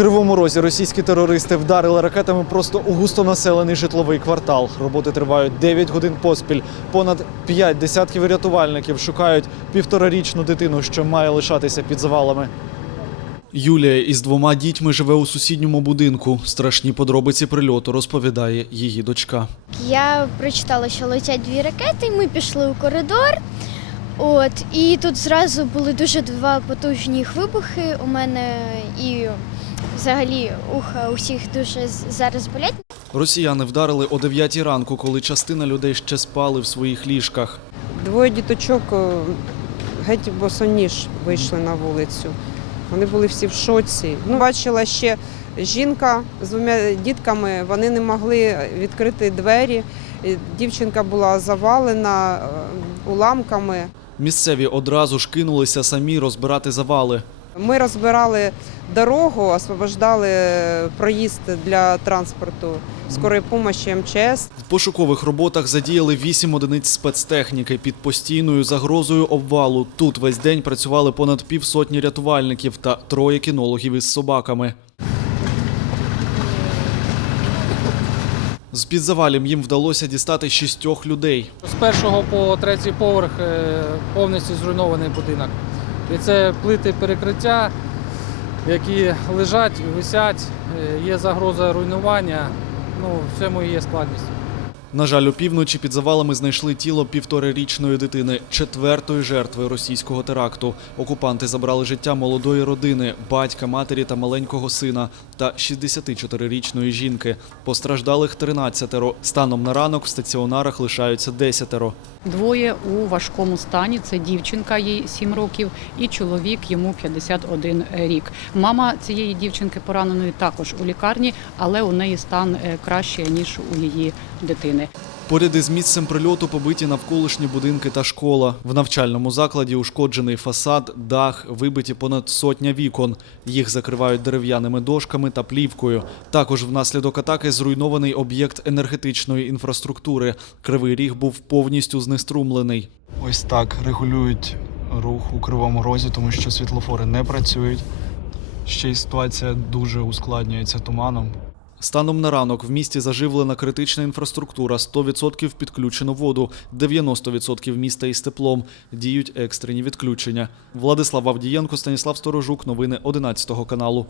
Кривому Розі російські терористи вдарили ракетами просто у густонаселений житловий квартал. Роботи тривають 9 годин поспіль. Понад 5 десятків рятувальників шукають півторарічну дитину, що має лишатися під завалами. Юлія із двома дітьми живе у сусідньому будинку. Страшні подробиці прильоту розповідає її дочка. Я прочитала, що летять дві ракети, і ми пішли у коридор. От, і тут зразу були дуже два потужні вибухи. У мене і взагалі уха усіх дуже зараз болять. Росіяни вдарили о 9 ранку, коли частина людей ще спали в своїх ліжках. Двоє діточок е, геть босоніж вийшли на вулицю. Вони були всі в шоці. Ну, бачила ще жінка з двома дітками, вони не могли відкрити двері. Дівчинка була завалена е, уламками. Місцеві одразу ж кинулися самі розбирати завали. Ми розбирали дорогу, освобождали проїзд для транспорту скорої допомоги МЧС. В пошукових роботах задіяли вісім одиниць спецтехніки під постійною загрозою обвалу. Тут весь день працювали понад півсотні рятувальників та троє кінологів із собаками. З під завалів їм вдалося дістати шістьох людей. З першого по третій поверх е, повністю зруйнований будинок. І це плити перекриття, які лежать, висять, е, є загроза руйнування. Ну, в цьому і є складність. На жаль, опівночі під завалами знайшли тіло півторарічної дитини, четвертої жертви російського теракту. Окупанти забрали життя молодої родини, батька, матері та маленького сина та 64-річної жінки. Постраждалих 13-ро. Станом на ранок в стаціонарах лишаються 10-ро. Двоє у важкому стані. Це дівчинка, їй 7 років, і чоловік йому 51 рік. Мама цієї дівчинки пораненої також у лікарні, але у неї стан е, краще ніж у її дитини. Поряд із місцем прильоту побиті навколишні будинки та школа. В навчальному закладі ушкоджений фасад, дах, вибиті понад сотня вікон. Їх закривають дерев'яними дошками та плівкою. Також внаслідок атаки зруйнований об'єкт енергетичної інфраструктури. Кривий ріг був повністю знеструмлений. Ось так регулюють рух у кривому розі, тому що світлофори не працюють. Ще й ситуація дуже ускладнюється туманом. Станом на ранок в місті заживлена критична інфраструктура, 100% підключено воду, 90% міста із теплом. Діють екстрені відключення. Владислав Авдієнко, Станіслав Сторожук. Новини 11 каналу.